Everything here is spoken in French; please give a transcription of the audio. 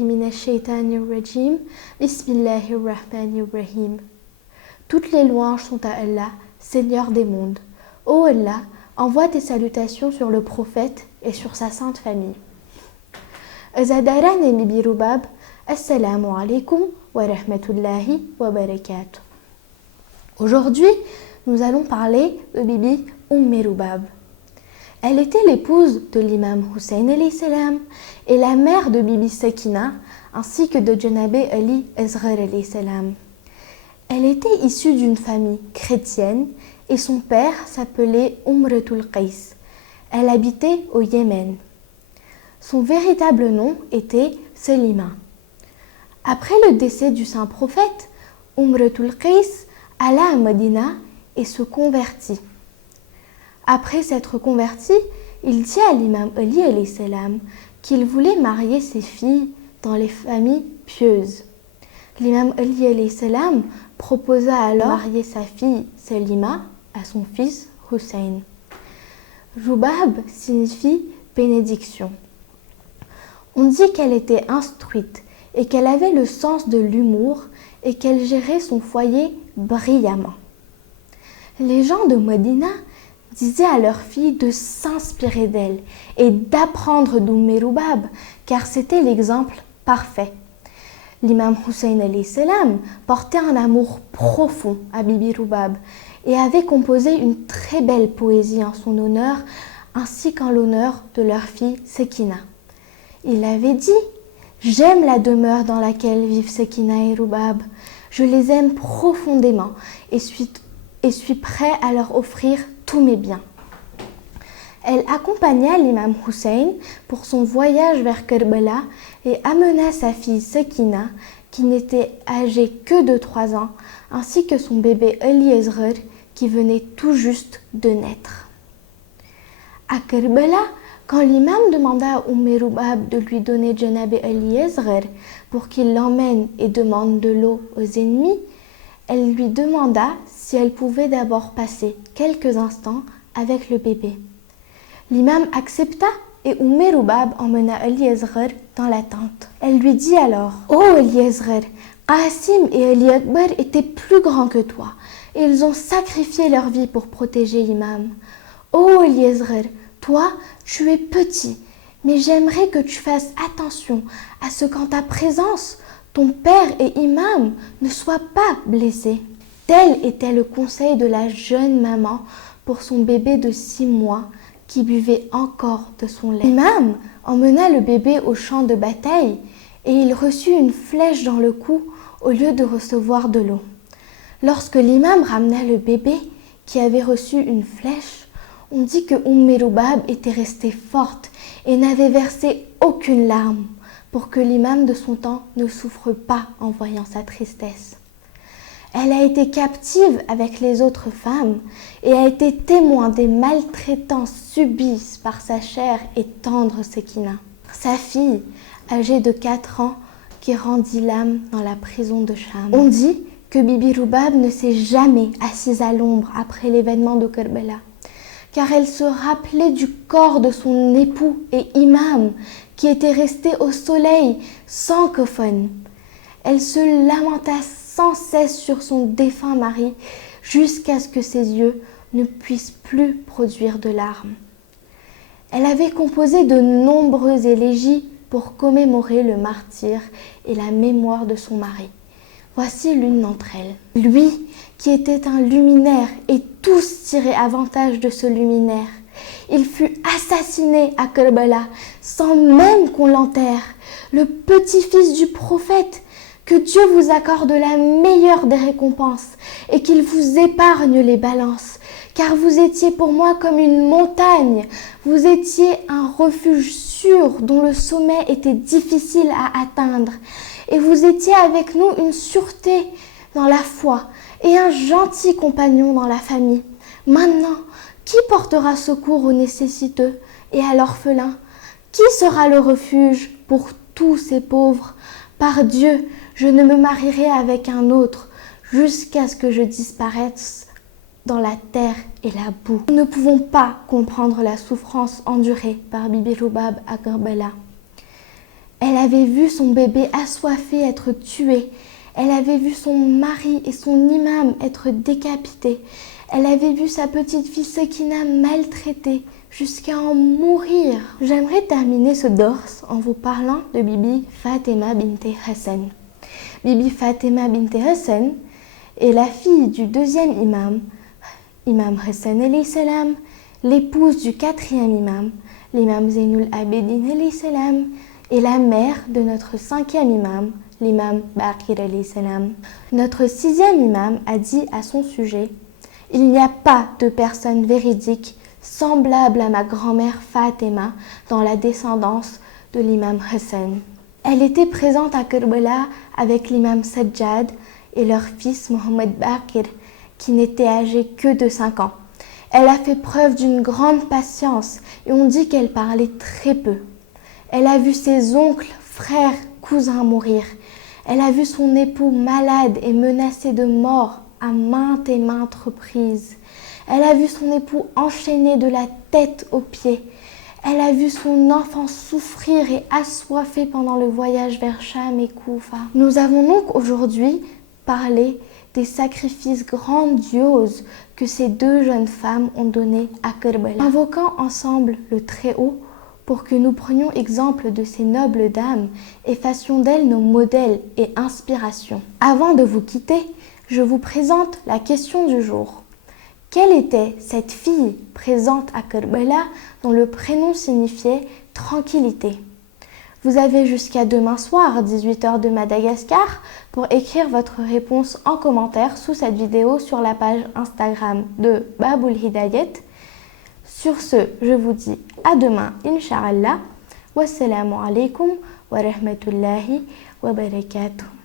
billahi minash shaitanir rajim. Bismillahir rahmanir rahim. Toutes les louanges sont à Allah, Seigneur des mondes. Ô Allah, envoie tes salutations sur le prophète et sur sa sainte famille. Azadaran et Bibi Rubab, assalamu alaikum wa rahmatullahi wa barakatuh. Aujourd'hui, nous allons parler de Bibi Rubab. Elle était l'épouse de l'imam Hussein alayhi salam et la mère de Bibi Sakina ainsi que de Janabé Ali Asghar alayhi salam. Elle était issue d'une famille chrétienne et son père s'appelait Umratul Qais. Elle habitait au Yémen. Son véritable nom était Salima. Après le décès du saint prophète, Umratul Qais alla à Medina et se convertit. Après s'être converti, il dit à l'imam Ali alayhi salam qu'il voulait marier ses filles dans les familles pieuses. L'imam Ali alayhi salam proposa alors de marier sa fille Salima à son fils Hussein. Rubab signifie bénédiction. On dit qu'elle était instruite et qu'elle avait le sens de l'humour et qu'elle gérait son foyer brillamment. Les gens de Medina disaient à leurs filles de s'inspirer d'elle et d'apprendre Rubab car c'était l'exemple parfait. L'imam Hussein alayhi salam portait un amour profond à Bibi Rubab et avait composé une très belle poésie en son honneur ainsi qu'en l'honneur de leur fille Sekina. Il avait dit « J'aime la demeure dans laquelle vivent Sekina et Rubab. Je les aime profondément et suis prêt à leur offrir tous mes biens. » Elle accompagna l'imam Hussein pour son voyage vers Kerbala et amena sa fille Sekina, qui n'était âgée que de 3 ans, ainsi que son bébé Ali Asghar, qui venait tout juste de naître. À Kerbala, quand l'imam demanda à Rubab de lui donner Janabé Ali Asghar pour qu'il l'emmène et demande de l'eau aux ennemis, elle lui demanda si elle pouvait d'abord passer quelques instants avec le bébé. L'imam accepta et Rubab emmena Ali Asghar dans la tente. Elle lui dit alors « Oh Ali Asghar, Qasim et Ali Akbar étaient plus grands que toi et ils ont sacrifié leur vie pour protéger l'imam. Oh Ali Asghar, toi, tu es petit, mais j'aimerais que tu fasses attention à ce qu'en ta présence, ton père et imam ne soient pas blessés. » Tel était le conseil de la jeune maman pour son bébé de 6 mois qui buvait encore de son lait. L'imam emmena le bébé au champ de bataille et il reçut une flèche dans le cou au lieu de recevoir de l'eau. Lorsque l'imam ramena le bébé qui avait reçu une flèche, on dit que Rubab était restée forte et n'avait versé aucune larme pour que l'imam de son temps ne souffre pas en voyant sa tristesse. Elle a été captive avec les autres femmes et a été témoin des maltraitances subies par sa chère et tendre Sekina, sa fille, âgée de 4 ans, qui rendit l'âme dans la prison de Cham. On dit que Bibi Rubab ne s'est jamais assise à l'ombre après l'événement de Kerbala, car elle se rappelait du corps de son époux et imam qui était resté au soleil sans cophone. Elle se lamenta sans cesse sur son défunt mari jusqu'à ce que ses yeux ne puissent plus produire de larmes. Elle avait composé de nombreuses élégies pour commémorer le martyre et la mémoire de son mari. Voici l'une d'entre elles. Lui, qui était un luminaire, et tous tiraient avantage de ce luminaire. Il fut assassiné à Kerbala sans même qu'on l'enterre. Le petit-fils du prophète, que Dieu vous accorde la meilleure des récompenses et qu'il vous épargne les balances, car vous étiez pour moi comme une montagne, vous étiez un refuge sûr dont le sommet était difficile à atteindre, et vous étiez avec nous une sûreté dans la foi et un gentil compagnon dans la famille. Maintenant, qui portera secours aux nécessiteux et à l'orphelin? Qui sera le refuge pour tous ces pauvres? Par Dieu, je ne me marierai avec un autre jusqu'à ce que je disparaisse dans la terre et la boue. Nous ne pouvons pas comprendre la souffrance endurée par Bibi Rubab à Kerbala. Elle avait vu son bébé assoiffé être tué. Elle avait vu son mari et son imam être décapités. Elle avait vu sa petite fille Sekina maltraitée jusqu'à en mourir. J'aimerais terminer ce dors en vous parlant de Bibi Fatima bint Hassan. Bibi Fatima bint Hassan est la fille du deuxième imam, Imam Hassan alayhi salam, l'épouse du quatrième imam, l'imam Zainul Abidin alayhi salam, et la mère de notre cinquième imam, l'imam Baqir alayhi salam. Notre sixième imam a dit à son sujet: il n'y a pas de personne véridique semblable à ma grand-mère Fatima dans la descendance de l'imam Hassan. Elle était présente à Karbala avec l'imam Sajjad et leur fils Mohammed Baqir, qui n'était âgé que de 5 ans. Elle a fait preuve d'une grande patience et on dit qu'elle parlait très peu. Elle a vu ses oncles, frères, cousins mourir. Elle a vu son époux malade et menacé de mort à maintes et maintes reprises. Elle a vu son époux enchaîné de la tête aux pieds. Elle a vu son enfant souffrir et assoiffé pendant le voyage vers Cham et Koufa. Nous avons donc aujourd'hui parlé des sacrifices grandioses que ces deux jeunes femmes ont donnés à Karbala. Invoquant ensemble le Très-Haut pour que nous prenions exemple de ces nobles dames et fassions d'elles nos modèles et inspirations. Avant de vous quitter, je vous présente la question du jour. Quelle était cette fille présente à Karbala dont le prénom signifiait tranquillité? Vous avez jusqu'à demain soir, 18h de Madagascar, pour écrire votre réponse en commentaire sous cette vidéo sur la page Instagram de Baboul Hidayet. Sur ce, je vous dis à demain, Inch'Allah. Wassalamu alaikum wa rahmatullahi wa barakatuh.